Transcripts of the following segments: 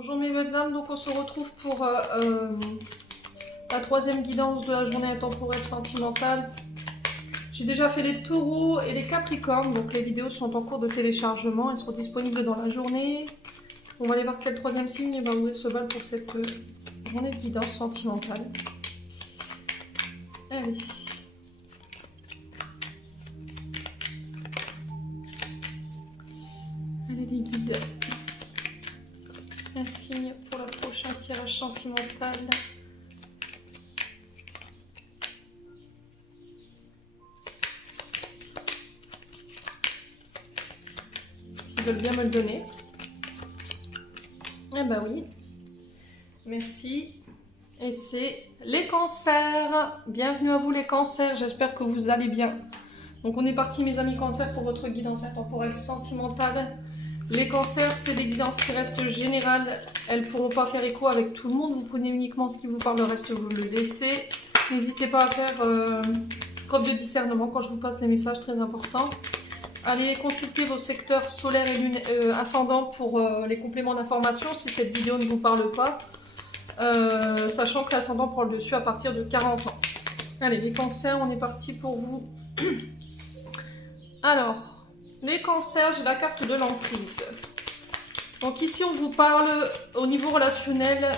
Bonjour mes belles âmes, donc on se retrouve pour la troisième guidance de la journée intemporelle sentimentale. J'ai déjà fait les taureaux et les capricornes, donc les vidéos sont en cours de téléchargement, elles seront disponibles dans la journée. On va aller voir quel troisième signe va ouvrir ce bal pour cette journée de guidance sentimentale. Allez. Allez les guides. Un signe pour le prochain tirage sentimental. S'ils veulent bien me le donner. Eh ben oui. Merci. Et c'est les cancers. Bienvenue à vous les cancers, j'espère que vous allez bien. Donc on est parti mes amis cancers pour votre guidance intemporelle sentimentale. Les cancers, c'est des guidances qui restent générales. Elles ne pourront pas faire écho avec tout le monde. Vous prenez uniquement ce qui vous parle, le reste vous le laissez. N'hésitez pas à faire preuve de discernement quand je vous passe les messages très importants. Allez consulter vos secteurs solaires et lune, ascendant pour les compléments d'information si cette vidéo ne vous parle pas. Sachant que l'ascendant prend le dessus à partir de 40 ans. Allez, les cancers, on est parti pour vous. Alors, les cancers, j'ai la carte de l'emprise. Donc ici, on vous parle au niveau relationnel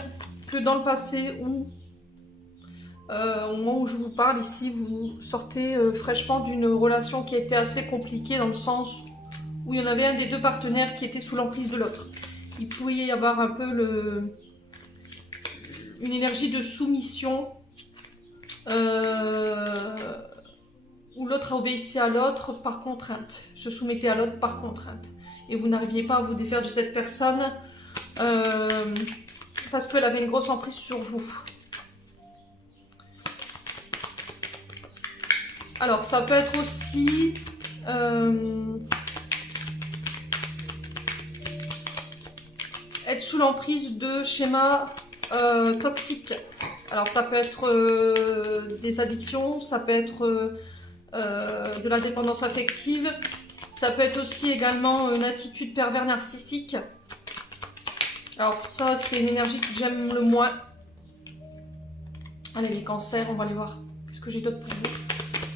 que dans le passé ou au moment où je vous parle ici, vous sortez fraîchement d'une relation qui a été assez compliquée dans le sens où il y en avait un des deux partenaires qui était sous l'emprise de l'autre. Il pouvait y avoir un peu une énergie de soumission où l'autre obéissait à l'autre par contrainte, se soumettait à l'autre par contrainte. Et vous n'arriviez pas à vous défaire de cette personne parce qu'elle avait une grosse emprise sur vous. Alors, ça peut être aussi être sous l'emprise de schémas toxiques. Alors, ça peut être des addictions, ça peut être de la dépendance affective. Ça peut être aussi également une attitude pervers narcissique. Alors ça, c'est une énergie que j'aime le moins. Allez, les cancers, on va aller voir. Qu'est-ce que j'ai d'autre pour vous?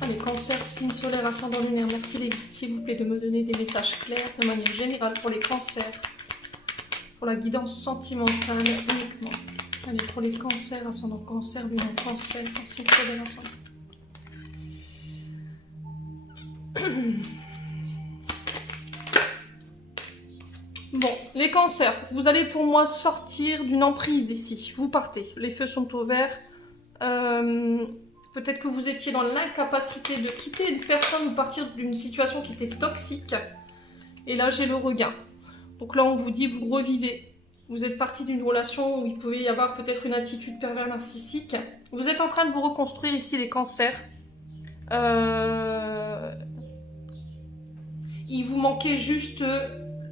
Allez, cancers, signe solaire, ascendant lunaire. Merci les guides, s'il vous plaît, de me donner des messages clairs de manière générale pour les cancers. Pour la guidance sentimentale uniquement. Allez, pour les cancers, ascendant cancer, lunaire, cancer, signe solaire, ascendant. Bon, les cancers, vous allez pour moi sortir d'une emprise ici. Vous partez, les feux sont au vert. Peut-être que vous étiez dans l'incapacité de quitter une personne ou partir d'une situation qui était toxique. Et là, j'ai le regain. Donc là, on vous dit, vous revivez. Vous êtes parti d'une relation où il pouvait y avoir peut-être une attitude pervers narcissique. Vous êtes en train de vous reconstruire ici, les cancers. Il vous manquait juste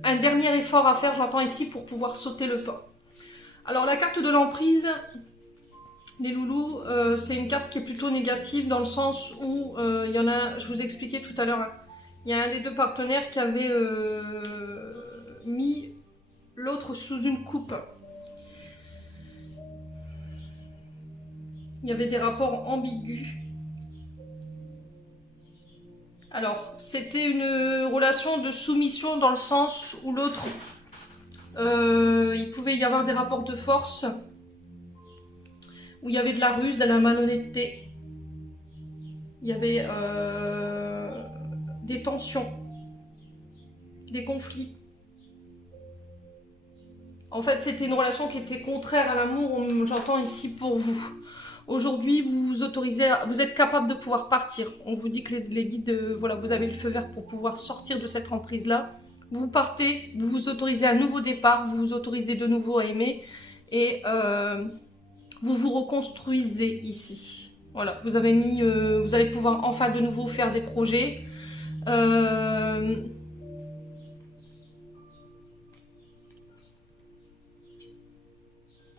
un dernier effort à faire, j'entends ici, pour pouvoir sauter le pas. Alors la carte de l'emprise, les loulous, c'est une carte qui est plutôt négative dans le sens où il y en a, je vous expliquais tout à l'heure, hein, il y a un des deux partenaires qui avait mis l'autre sous une coupe. Il y avait des rapports ambigus. Alors, c'était une relation de soumission dans le sens où l'autre, il pouvait y avoir des rapports de force, où il y avait de la ruse, de la malhonnêteté, il y avait des tensions, des conflits. En fait, c'était une relation qui était contraire à l'amour, j'entends ici pour vous. Aujourd'hui, vous vous autorisez, vous êtes capable de pouvoir partir. On vous dit que les guides, voilà, vous avez le feu vert pour pouvoir sortir de cette emprise-là. Vous partez, vous vous autorisez un nouveau départ, vous vous autorisez de nouveau à aimer et vous vous reconstruisez ici. Voilà, vous avez mis, vous allez pouvoir enfin de nouveau faire des projets.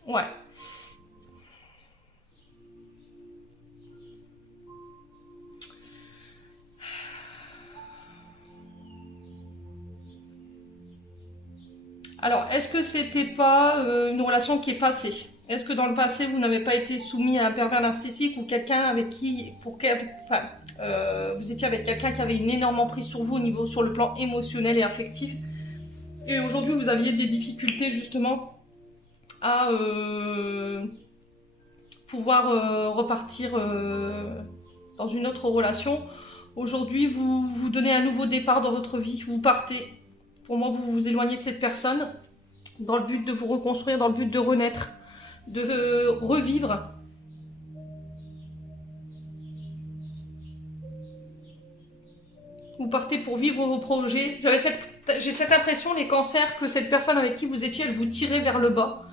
Ouais. Alors, est-ce que c'était pas une relation qui est passée? Est-ce que dans le passé, vous n'avez pas été soumis à un pervers narcissique ou quelqu'un avec qui, enfin, vous étiez avec quelqu'un qui avait une énorme emprise sur vous au niveau, sur le plan émotionnel et affectif, et aujourd'hui vous aviez des difficultés justement à pouvoir repartir dans une autre relation. Aujourd'hui, vous donnez un nouveau départ dans votre vie, vous partez. Pour moi, vous vous éloignez de cette personne dans le but de vous reconstruire, dans le but de renaître, de revivre. Vous partez pour vivre vos projets. J'ai cette impression, les cancers, que cette personne avec qui vous étiez, elle vous tirait vers le bas.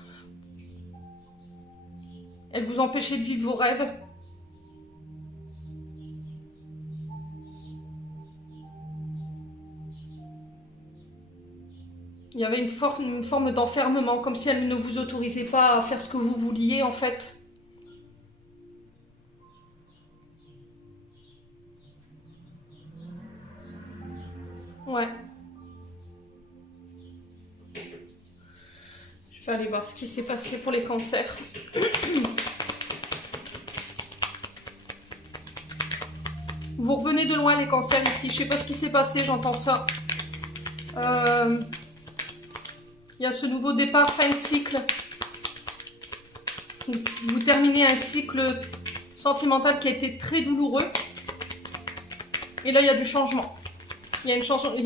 Elle vous empêchait de vivre vos rêves. Il y avait une forme d'enfermement, comme si elle ne vous autorisait pas à faire ce que vous vouliez, en fait. Ouais. Je vais aller voir ce qui s'est passé pour les cancers. Vous revenez de loin, les cancers, ici. Je sais pas ce qui s'est passé, j'entends ça. Il y a ce nouveau départ, fin de cycle. Vous terminez un cycle sentimental qui a été très douloureux. Et là, il y a du changement. Il y a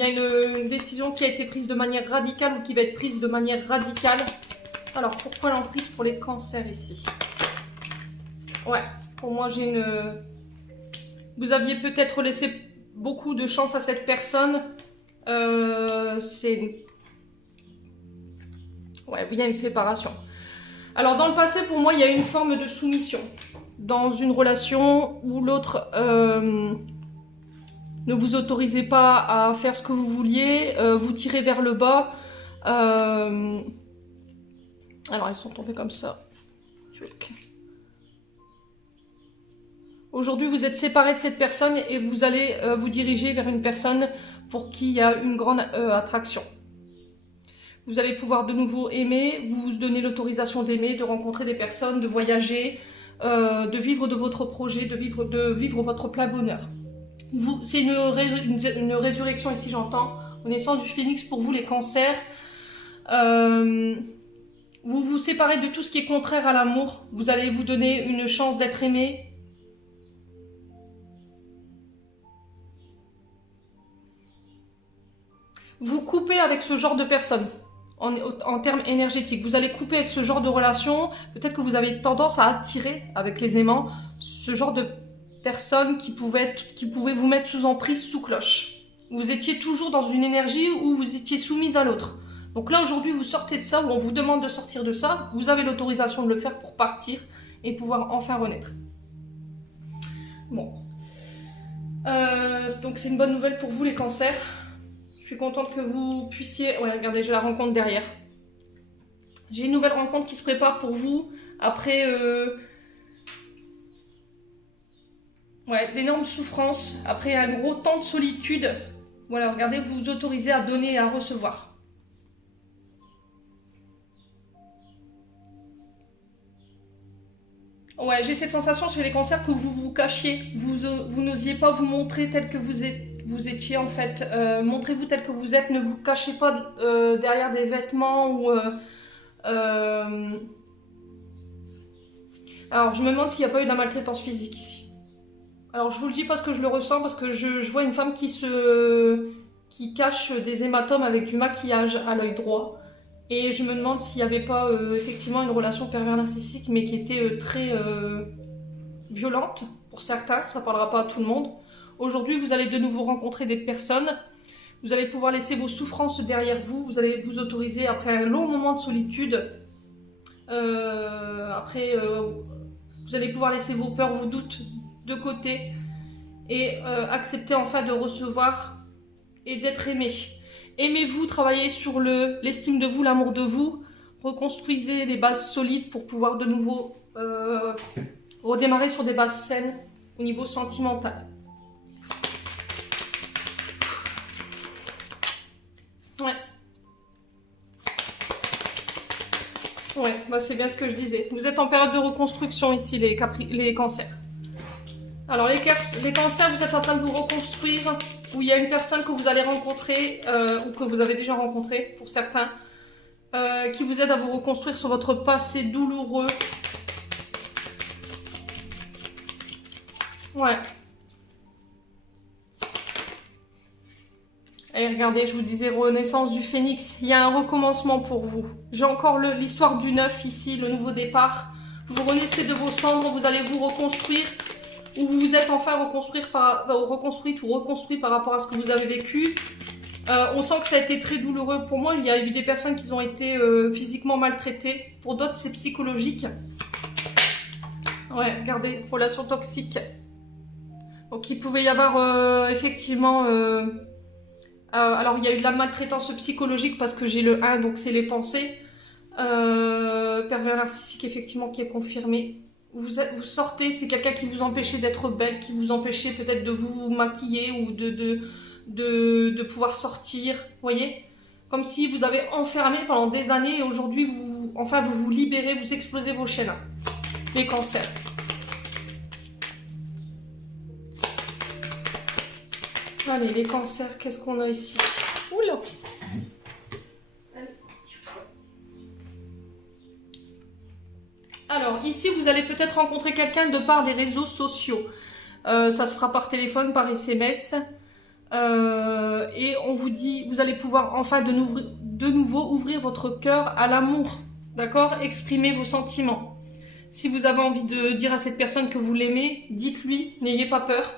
une décision qui a été prise de manière radicale ou qui va être prise de manière radicale. Alors, pourquoi l'emprise pour les cancers ici? Ouais, pour moi, j'ai une... Vous aviez peut-être laissé beaucoup de chance à cette personne. Ouais, il y a une séparation. Alors, dans le passé, pour moi, il y a une forme de soumission. Dans une relation où l'autre ne vous autorisait pas à faire ce que vous vouliez, vous tirez vers le bas. Alors, ils sont tombés comme ça. Aujourd'hui, vous êtes séparés de cette personne et vous allez vous diriger vers une personne pour qui il y a une grande attraction. Vous allez pouvoir de nouveau aimer, vous donner l'autorisation d'aimer, de rencontrer des personnes, de voyager, de vivre de votre projet, de vivre votre plein bonheur. C'est une résurrection ici, j'entends, au naissance du phénix pour vous, les cancers. Vous vous séparez de tout ce qui est contraire à l'amour. Vous allez vous donner une chance d'être aimé. Vous coupez avec ce genre de personnes. En termes énergétiques, vous allez couper avec ce genre de relation. Peut-être que vous avez tendance à attirer avec les aimants ce genre de personnes qui pouvaient vous mettre sous emprise, sous cloche. Vous étiez toujours dans une énergie où vous étiez soumise à l'autre. Donc là aujourd'hui vous sortez de ça, ou on vous demande de sortir de ça, vous avez l'autorisation de le faire pour partir et pouvoir enfin renaître. Bon. Donc c'est une bonne nouvelle pour vous, les cancers. Je suis contente que vous puissiez... Ouais, regardez, j'ai la rencontre derrière. J'ai une nouvelle rencontre qui se prépare pour vous après d'énormes souffrances, après un gros temps de solitude. Voilà, regardez, vous vous autorisez à donner et à recevoir. Ouais, j'ai cette sensation chez les cancers que vous vous cachiez. Vous n'osiez pas vous montrer tel que vous étiez en fait. Montrez-vous tel que vous êtes. Ne vous cachez pas derrière des vêtements ou... Alors, je me demande s'il n'y a pas eu de la maltraitance physique ici. Alors, je vous le dis parce que je le ressens, parce que je vois une femme qui cache des hématomes avec du maquillage à l'œil droit. Et je me demande s'il n'y avait pas effectivement une relation pervers narcissique, mais qui était très violente pour certains, ça ne parlera pas à tout le monde. Aujourd'hui, vous allez de nouveau rencontrer des personnes, vous allez pouvoir laisser vos souffrances derrière vous, vous allez vous autoriser, après un long moment de solitude, vous allez pouvoir laisser vos peurs, vos doutes de côté et accepter enfin de recevoir et d'être aimé. Aimez-vous, travaillez sur l'estime de vous, l'amour de vous, reconstruisez des bases solides pour pouvoir de nouveau redémarrer sur des bases saines au niveau sentimental. Ouais. Ouais, bah c'est bien ce que je disais. Vous êtes en période de reconstruction ici, les cancers. Alors les cancers, vous êtes en train de vous reconstruire, où il y a une personne que vous allez rencontrer, ou que vous avez déjà rencontré pour certains, qui vous aide à vous reconstruire sur votre passé douloureux. Ouais. Et regardez, je vous disais, renaissance du phénix. Il y a un recommencement pour vous. J'ai encore l'histoire du neuf ici, le nouveau départ. Vous renaissez de vos cendres, vous allez vous reconstruire. Ou vous vous êtes enfin reconstruite ou reconstruit par rapport à ce que vous avez vécu. On sent que ça a été très douloureux pour moi. Il y a eu des personnes qui ont été physiquement maltraitées. Pour d'autres, c'est psychologique. Ouais, regardez, relation toxique. Donc il pouvait y avoir effectivement... alors il y a eu de la maltraitance psychologique parce que j'ai le 1, donc c'est les pensées. Pervers narcissique effectivement qui est confirmé. Vous sortez, c'est quelqu'un qui vous empêchait d'être belle, qui vous empêchait peut-être de vous maquiller ou de pouvoir sortir, vous voyez? Comme si vous avez enfermé pendant des années et aujourd'hui vous vous libérez, vous explosez vos chaînes. Les cancers. Allez, les cancers, qu'est-ce qu'on a ici? Oula! Alors, ici, vous allez peut-être rencontrer quelqu'un de par les réseaux sociaux. Ça se fera par téléphone, par SMS. Et on vous dit, vous allez pouvoir enfin de nouveau ouvrir votre cœur à l'amour. D'accord? Exprimer vos sentiments. Si vous avez envie de dire à cette personne que vous l'aimez, dites-lui, n'ayez pas peur.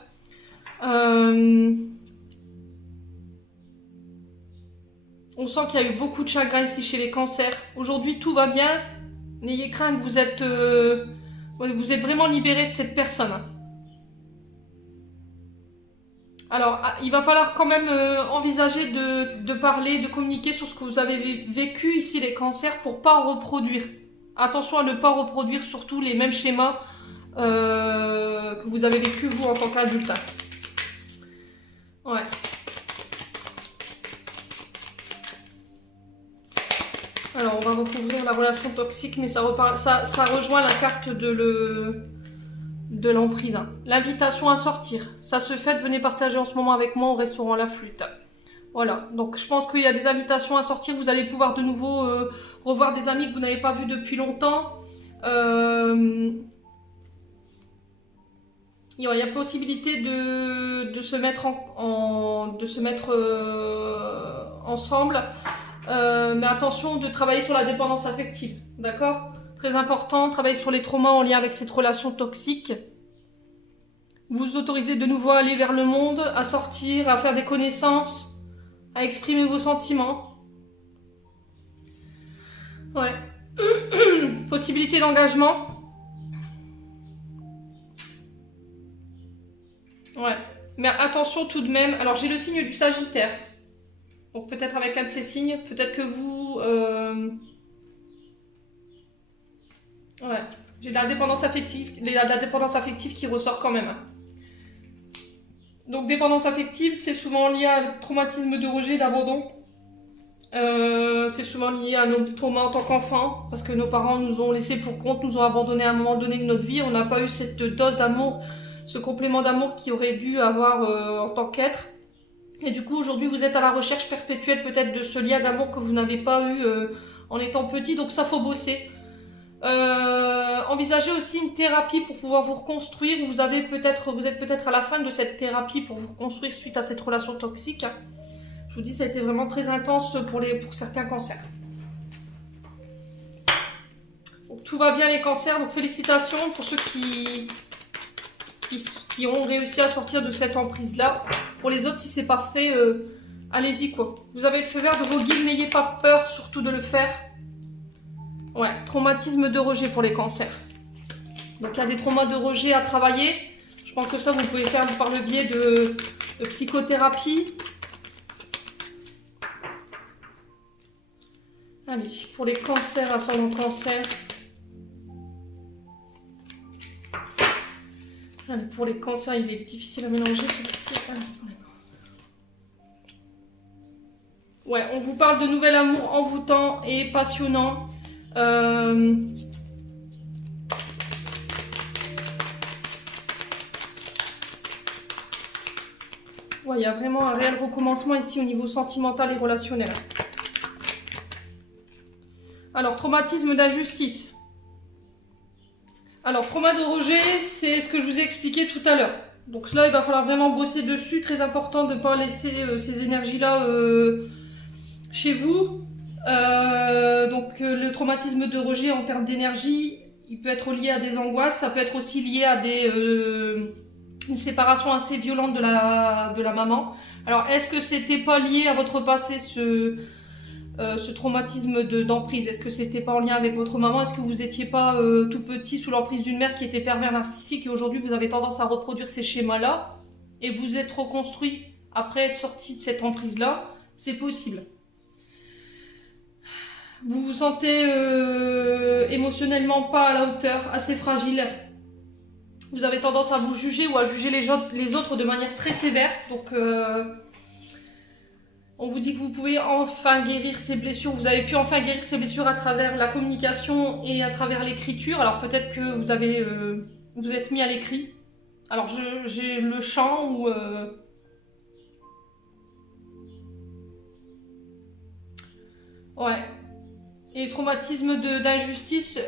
On sent qu'il y a eu beaucoup de chagrin ici chez les cancers. Aujourd'hui, tout va bien. N'ayez crainte, vous êtes vraiment libéré de cette personne. Alors, il va falloir quand même envisager de parler, de communiquer sur ce que vous avez vécu ici, les cancers, pour pas reproduire. Attention à ne pas reproduire surtout les mêmes schémas que vous avez vécu vous en tant qu'adulte. Ouais. Alors, on va recouvrir la relation toxique, mais ça rejoint la carte de l'emprise. L'invitation à sortir. Ça se fait, venez partager en ce moment avec moi au restaurant La Flûte. Voilà, donc je pense qu'il y a des invitations à sortir. Vous allez pouvoir de nouveau revoir des amis que vous n'avez pas vus depuis longtemps. Il y a possibilité de se mettre ensemble. Mais attention de travailler sur la dépendance affective, d'accord? Très important, travailler sur les traumas en lien avec cette relation toxique. Vous autorisez de nouveau à aller vers le monde, à sortir, à faire des connaissances, à exprimer vos sentiments. Ouais. Possibilité d'engagement. Ouais. Mais attention tout de même. Alors j'ai le signe du Sagittaire. Donc peut-être avec un de ces signes, peut-être que vous... Ouais, j'ai la dépendance affective qui ressort quand même. Donc dépendance affective, c'est souvent lié à un traumatisme de rejet, d'abandon. C'est souvent lié à nos traumas en tant qu'enfants, parce que nos parents nous ont laissés pour compte, nous ont abandonnés à un moment donné de notre vie. On n'a pas eu cette dose d'amour, ce complément d'amour qu'il aurait dû avoir en tant qu'être. Et du coup, aujourd'hui, vous êtes à la recherche perpétuelle peut-être de ce lien d'amour que vous n'avez pas eu en étant petit. Donc ça, faut bosser. Envisagez aussi une thérapie pour pouvoir vous reconstruire. Vous êtes peut-être à la fin de cette thérapie pour vous reconstruire suite à cette relation toxique. Je vous dis, ça a été vraiment très intense pour certains cancers. Donc, tout va bien les cancers, donc félicitations pour ceux qui ont réussi à sortir de cette emprise-là. Pour les autres, si c'est pas fait, allez-y quoi. Vous avez le feu vert de vos guides, n'ayez pas peur surtout de le faire. Ouais, traumatisme de rejet pour les cancers. Donc il y a des traumas de rejet à travailler. Je pense que ça, vous pouvez faire par le biais de psychothérapie. Allez, pour les cancers, ascendant cancer. Allez, pour les cancers, il est difficile à mélanger celui-ci. Ouais, on vous parle de nouvel amour envoûtant et passionnant. Ouais, il y a vraiment un réel recommencement ici au niveau sentimental et relationnel. Alors, traumatisme d'injustice. Alors, trauma de rejet, c'est ce que je vous ai expliqué tout à l'heure. Donc là, il va falloir vraiment bosser dessus. Très important de ne pas laisser ces énergies-là chez vous. Le traumatisme de rejet en termes d'énergie, il peut être lié à des angoisses. Ça peut être aussi lié à une séparation assez violente de la maman. Alors, est-ce que c'était pas lié à votre passé, ce traumatisme d'emprise? Est-ce que c'était pas en lien avec votre maman? Est-ce que vous étiez pas tout petit sous l'emprise d'une mère qui était pervers narcissique et aujourd'hui vous avez tendance à reproduire ces schémas-là et vous êtes reconstruit après être sorti de cette emprise-là? C'est possible. Vous vous sentez émotionnellement pas à la hauteur, assez fragile. Vous avez tendance à vous juger ou à juger les autres de manière très sévère. Donc, on vous dit que vous pouvez enfin guérir ces blessures. Vous avez pu enfin guérir ces blessures à travers la communication et à travers l'écriture. Alors, peut-être que vous êtes mis à l'écrit. Alors, j'ai le chant ou... Ouais. Et traumatisme d'injustice...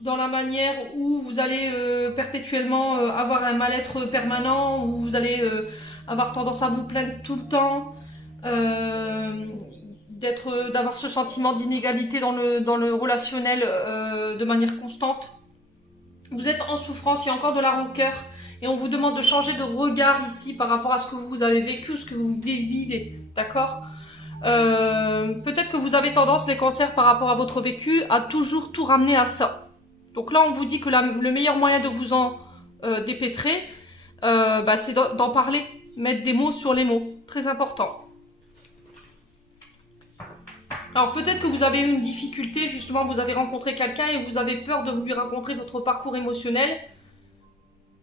dans la manière où vous allez perpétuellement avoir un mal-être permanent, où vous allez avoir tendance à vous plaindre tout le temps, d'avoir ce sentiment d'inégalité dans le relationnel de manière constante. Vous êtes en souffrance, il y a encore de la rancœur, et on vous demande de changer de regard ici par rapport à ce que vous avez vécu, ce que vous vivez, d'accord ? Peut-être que vous avez tendance, les cancers, par rapport à votre vécu, à toujours tout ramener à ça. Donc là, on vous dit que le meilleur moyen de vous en dépêtrer, c'est d'en parler, mettre des mots sur les mots. Très important. Alors peut-être que vous avez eu une difficulté, justement, vous avez rencontré quelqu'un et vous avez peur de lui raconter votre parcours émotionnel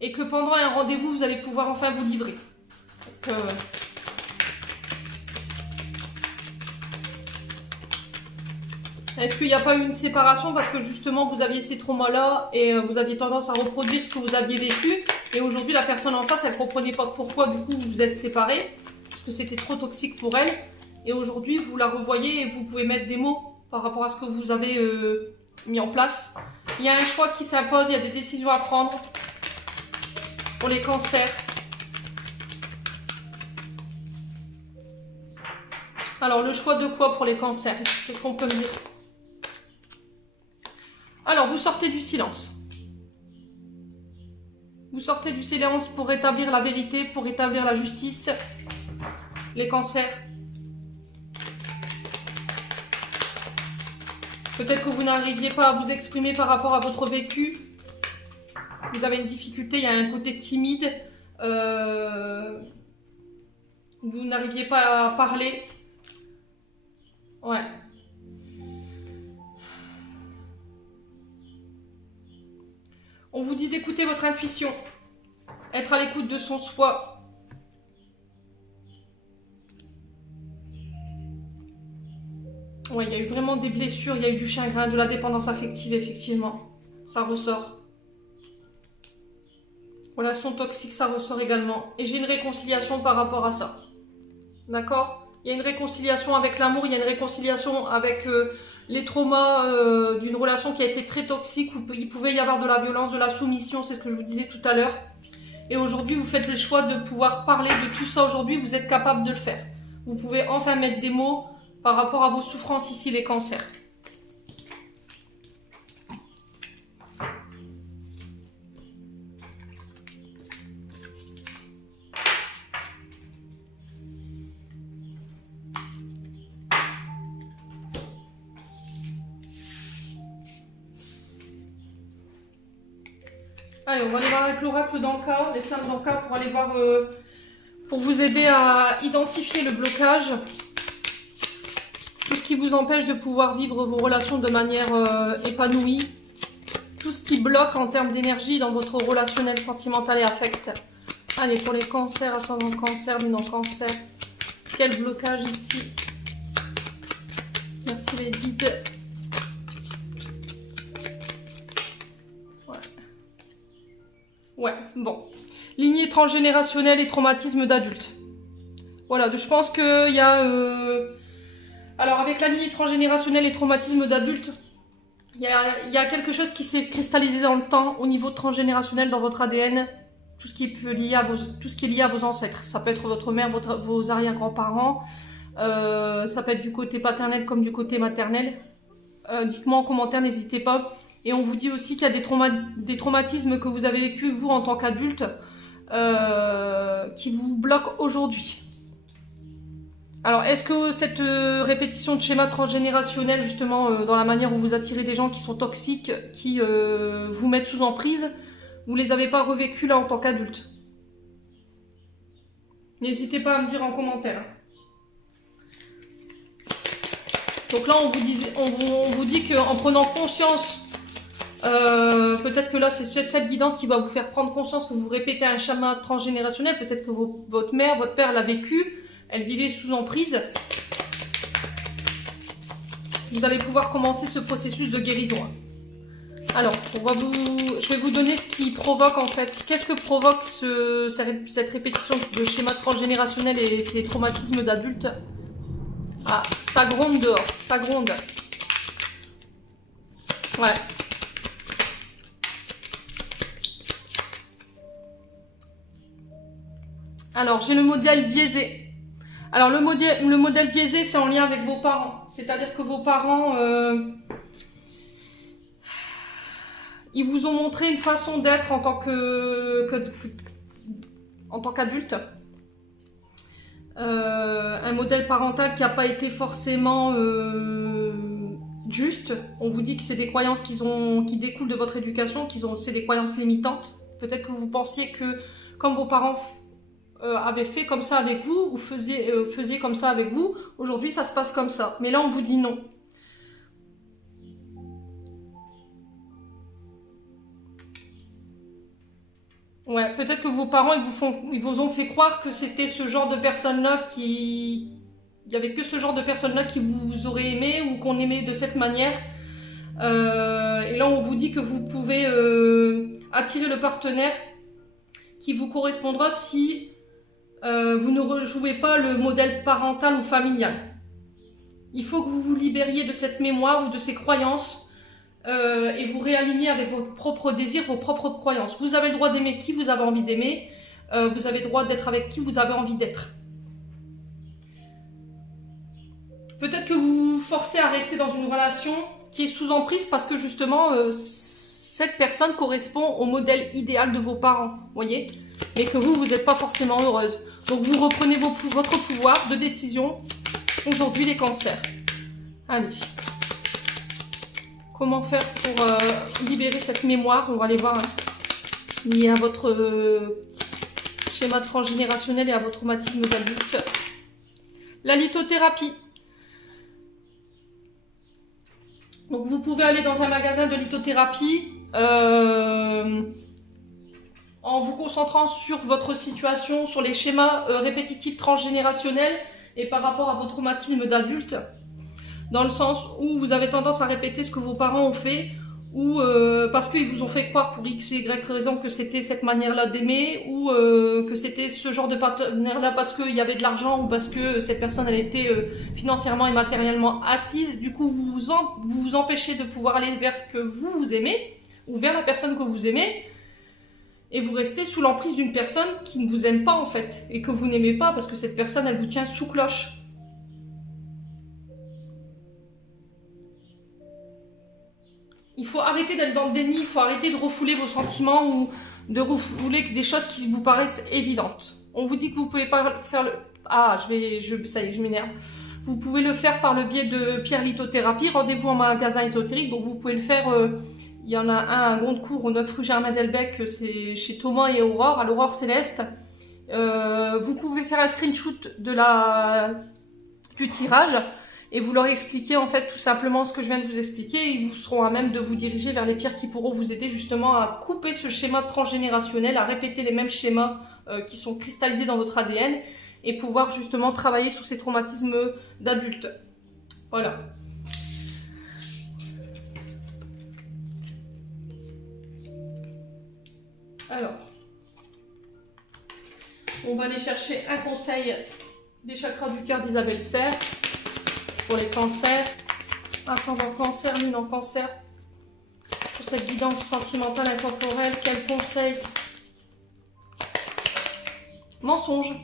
et que pendant un rendez-vous, vous allez pouvoir enfin vous livrer. Donc, est-ce qu'il n'y a pas eu une séparation parce que justement vous aviez ces traumas-là et vous aviez tendance à reproduire ce que vous aviez vécu et aujourd'hui la personne en face elle ne comprenait pas pourquoi du coup vous vous êtes séparés parce que c'était trop toxique pour elle et aujourd'hui vous la revoyez et vous pouvez mettre des mots par rapport à ce que vous avez mis en place. Il y a un choix qui s'impose, il y a des décisions à prendre pour les cancers. Alors le choix de quoi pour les cancers? Qu'est-ce qu'on peut me dire? Alors, vous sortez du silence. Vous sortez du silence pour rétablir la vérité, pour rétablir la justice. Les cancers. Peut-être que vous n'arriviez pas à vous exprimer par rapport à votre vécu. Vous avez une difficulté, il y a un côté timide. Vous n'arriviez pas à parler. Ouais. On vous dit d'écouter votre intuition, être à l'écoute de son soi. Ouais, il y a eu vraiment des blessures, il y a eu du chagrin, de la dépendance affective, effectivement. Ça ressort. Relation toxique, ça ressort également. Et j'ai une réconciliation par rapport à ça. D'accord ? Il y a une réconciliation avec l'amour, il y a une réconciliation avec les traumas d'une relation qui a été très toxique, où il pouvait y avoir de la violence, de la soumission, c'est ce que je vous disais tout à l'heure. Et aujourd'hui, vous faites le choix de pouvoir parler de tout ça aujourd'hui, vous êtes capable de le faire. Vous pouvez enfin mettre des mots par rapport à vos souffrances ici, les cancers. Allez, on va aller voir avec l'oracle d'Anka, les flammes d'Anka, pour aller voir, pour vous aider à identifier le blocage. Tout ce qui vous empêche de pouvoir vivre vos relations de manière épanouie. Tout ce qui bloque en termes d'énergie dans votre relationnel sentimental et affect. Allez, pour les cancers, ascendant cancer, lune en cancer. Quel blocage ici? Merci les guides. Ouais, bon. Lignée transgénérationnelle et traumatisme d'adulte. Voilà, je pense qu'il y a... Alors, avec la lignée transgénérationnelle et traumatisme d'adulte, il y a quelque chose qui s'est cristallisé dans le temps au niveau transgénérationnel dans votre ADN. Tout ce qui est lié à vos ancêtres. Ça peut être votre mère, vos arrière-grands-parents. Ça peut être du côté paternel comme du côté maternel. Dites-moi en commentaire, n'hésitez pas. Et on vous dit aussi qu'il y a des traumatismes que vous avez vécu vous en tant qu'adulte qui vous bloquent aujourd'hui. Alors, est-ce que cette répétition de schéma transgénérationnel, justement, dans la manière où vous attirez des gens qui sont toxiques, qui vous mettent sous emprise, vous les avez pas revécus là en tant qu'adulte? N'hésitez pas à me dire en commentaire. Donc là, on vous dit qu'en prenant conscience, peut-être que là, c'est cette guidance qui va vous faire prendre conscience que vous répétez un schéma transgénérationnel. Peut-être que votre mère, votre père l'a vécu, elle vivait sous emprise. Vous allez pouvoir commencer ce processus de guérison. Alors, je vais vous donner ce qui provoque en fait. Qu'est-ce que provoque cette répétition de schéma transgénérationnel et ces traumatismes d'adultes? Ah, ça gronde dehors, ça gronde. Ouais. Alors, j'ai le modèle biaisé. Alors, le modèle biaisé, c'est en lien avec vos parents. C'est-à-dire que vos parents, ils vous ont montré une façon d'être en tant qu'adulte. Un modèle parental qui n'a pas été forcément juste. On vous dit que c'est des croyances qui découlent de votre éducation, c'est des croyances limitantes. Peut-être que vous pensiez que comme vos parents avaient fait comme ça avec vous, ou faisiez comme ça avec vous, aujourd'hui ça se passe comme ça. Mais là on vous dit non. Ouais, peut-être que vos parents ils vous ont fait croire que c'était ce genre de personnes-là il y avait que ce genre de personnes-là qui vous auraient aimé ou qu'on aimait de cette manière. Et là, on vous dit que vous pouvez attirer le partenaire qui vous correspondra si vous ne rejouez pas le modèle parental ou familial. Il faut que vous vous libériez de cette mémoire ou de ces croyances et vous réalignez avec vos propres désirs, vos propres croyances. Vous avez le droit d'aimer qui vous avez envie d'aimer. Vous avez le droit d'être avec qui vous avez envie d'être. Peut-être que vous vous forcez à rester dans une relation qui est sous emprise parce que justement, cette personne correspond au modèle idéal de vos parents, voyez, mais que vous n'êtes pas forcément heureuse. Donc vous reprenez votre pouvoir de décision aujourd'hui, les cancers. Allez. Comment faire pour libérer cette mémoire? On va aller voir lié à votre schéma transgénérationnel et à votre traumatisme d'adulte. La lithothérapie. Donc vous pouvez aller dans un magasin de lithothérapie en vous concentrant sur votre situation, sur les schémas répétitifs transgénérationnels et par rapport à vos traumatismes d'adulte, dans le sens où vous avez tendance à répéter ce que vos parents ont fait ou parce qu'ils vous ont fait croire pour X ou Y raison que c'était cette manière-là d'aimer ou que c'était ce genre de partenaire-là parce qu'il y avait de l'argent ou parce que cette personne elle était financièrement et matériellement assise. Du coup, vous vous empêchez de pouvoir aller vers ce que vous aimez ou vers la personne que vous aimez et vous restez sous l'emprise d'une personne qui ne vous aime pas en fait et que vous n'aimez pas parce que cette personne elle vous tient sous cloche. Il faut arrêter d'être dans le déni, il faut arrêter de refouler vos sentiments ou de refouler des choses qui vous paraissent évidentes. On vous dit que vous pouvez pas faire le... Ah, ça y est, je m'énerve. Vous pouvez le faire par le biais de Pierre Lithothérapie. Rendez-vous en magasin ésotérique. Donc vous pouvez le faire, il y en a un à Gondecourt, au 9 rue Germain Delbecq, c'est chez Thomas et Aurore, à l'Aurore Céleste. Vous pouvez faire un screenshot du tirage. Et vous leur expliquez en fait tout simplement ce que je viens de vous expliquer et ils vous seront à même de vous diriger vers les pierres qui pourront vous aider justement à couper ce schéma transgénérationnel, à répéter les mêmes schémas qui sont cristallisés dans votre ADN et pouvoir justement travailler sur ces traumatismes d'adultes. Voilà. Alors, on va aller chercher un conseil des chakras du cœur d'Isabelle Serre pour les cancers. Ascendant cancer, lune en cancer. Pour cette guidance sentimentale intemporelle, quel conseil? Mensonge.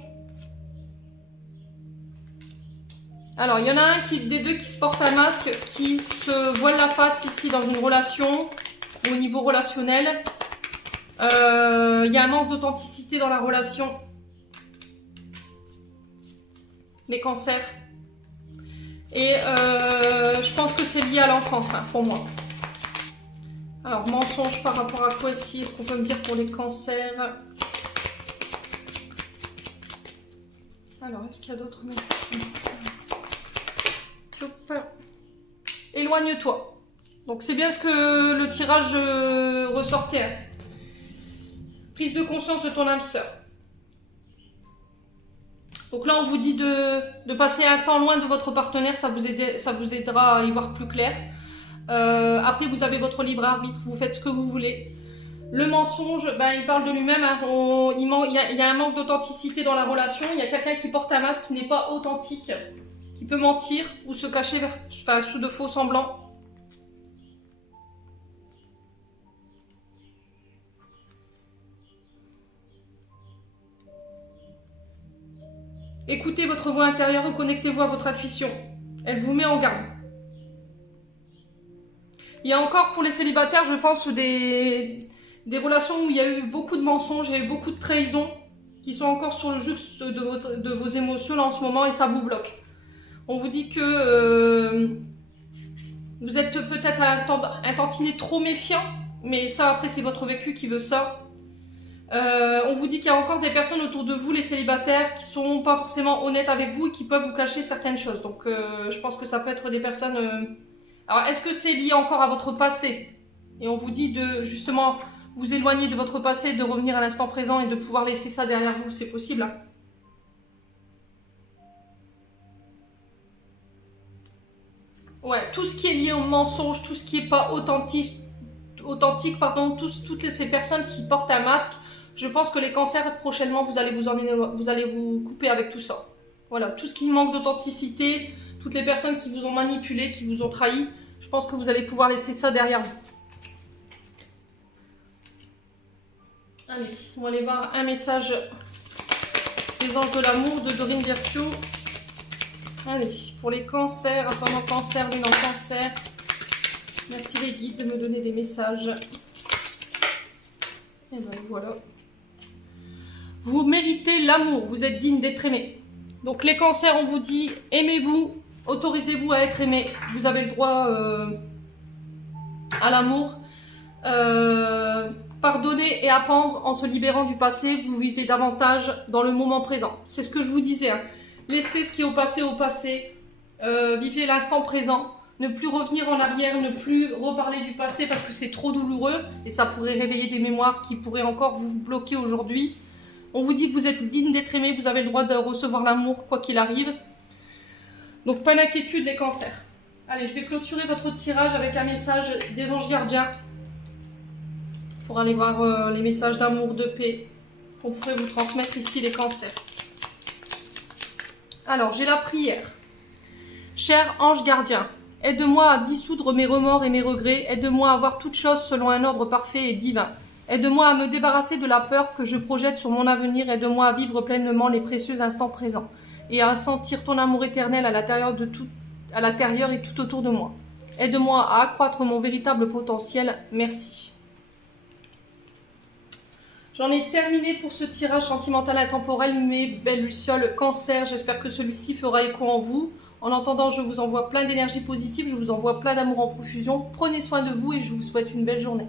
Alors, il y en a un des deux qui se porte un masque, qui se voile la face ici dans une relation, ou au niveau relationnel. Il y a un manque d'authenticité dans la relation. Les cancers. Et je pense que c'est lié à l'enfance, hein, pour moi. Alors, mensonge par rapport à quoi ici? Est-ce qu'on peut me dire pour les cancers? Alors, est-ce qu'il y a d'autres messages? Éloigne-toi. Donc, c'est bien ce que le tirage ressortait. Hein. Prise de conscience de ton âme sœur. Donc là, on vous dit de passer un temps loin de votre partenaire, ça vous aidera à y voir plus clair. Après, vous avez votre libre arbitre, vous faites ce que vous voulez. Le mensonge, ben, il parle de lui-même. Hein. Il y a un manque d'authenticité dans la relation. Il y a quelqu'un qui porte un masque qui n'est pas authentique, qui peut mentir ou se cacher sous de faux semblants. Écoutez votre voix intérieure, reconnectez-vous à votre intuition. Elle vous met en garde. Il y a encore pour les célibataires, je pense, des relations où il y a eu beaucoup de mensonges, il y a eu beaucoup de trahisons qui sont encore sur le juste de vos émotions là en ce moment et ça vous bloque. On vous dit que vous êtes peut-être un tantinet trop méfiant, mais ça après c'est votre vécu qui veut ça. On vous dit qu'il y a encore des personnes autour de vous, les célibataires, qui sont pas forcément honnêtes avec vous et qui peuvent vous cacher certaines choses. Donc je pense que ça peut être des personnes... Alors est-ce que c'est lié encore à votre passé? Et on vous dit de justement vous éloigner de votre passé, de revenir à l'instant présent et de pouvoir laisser ça derrière vous, c'est possible. Hein. Ouais, tout ce qui est lié au mensonge, tout ce qui est pas authentique, toutes ces personnes qui portent un masque, je pense que les cancers, prochainement, vous allez vous couper avec tout ça. Voilà, tout ce qui manque d'authenticité, toutes les personnes qui vous ont manipulé, qui vous ont trahi, je pense que vous allez pouvoir laisser ça derrière vous. Allez, on va aller voir un message des anges de l'amour de Dorine Virtue. Allez, pour les cancers, ascendant cancer, lune en cancer. Merci les guides de me donner des messages. Et ben voilà. Vous méritez l'amour, vous êtes digne d'être aimé. Donc les cancers, on vous dit, aimez-vous, autorisez-vous à être aimé. Vous avez le droit à l'amour. Pardonnez et apprendre en se libérant du passé, vous vivez davantage dans le moment présent. C'est ce que je vous disais. Hein. Laissez ce qui est au passé, vivez l'instant présent. Ne plus revenir en arrière, ne plus reparler du passé parce que c'est trop douloureux et ça pourrait réveiller des mémoires qui pourraient encore vous bloquer aujourd'hui. On vous dit que vous êtes digne d'être aimé, vous avez le droit de recevoir l'amour quoi qu'il arrive. Donc pas d'inquiétude les cancers. Allez, je vais clôturer votre tirage avec un message des anges gardiens pour aller voir les messages d'amour, de paix qu'on pourrait vous transmettre ici les cancers. Alors, j'ai la prière. Cher ange gardien, aide-moi à dissoudre mes remords et mes regrets. Aide-moi à voir toutes choses selon un ordre parfait et divin. Aide-moi à me débarrasser de la peur que je projette sur mon avenir. Aide-moi à vivre pleinement les précieux instants présents et à sentir ton amour éternel à l'intérieur et tout autour de moi. Aide-moi à accroître mon véritable potentiel. Merci. J'en ai terminé pour ce tirage sentimental intemporel, mes belles lucioles cancer. J'espère que celui-ci fera écho en vous. En attendant, je vous envoie plein d'énergie positive, je vous envoie plein d'amour en profusion. Prenez soin de vous et je vous souhaite une belle journée.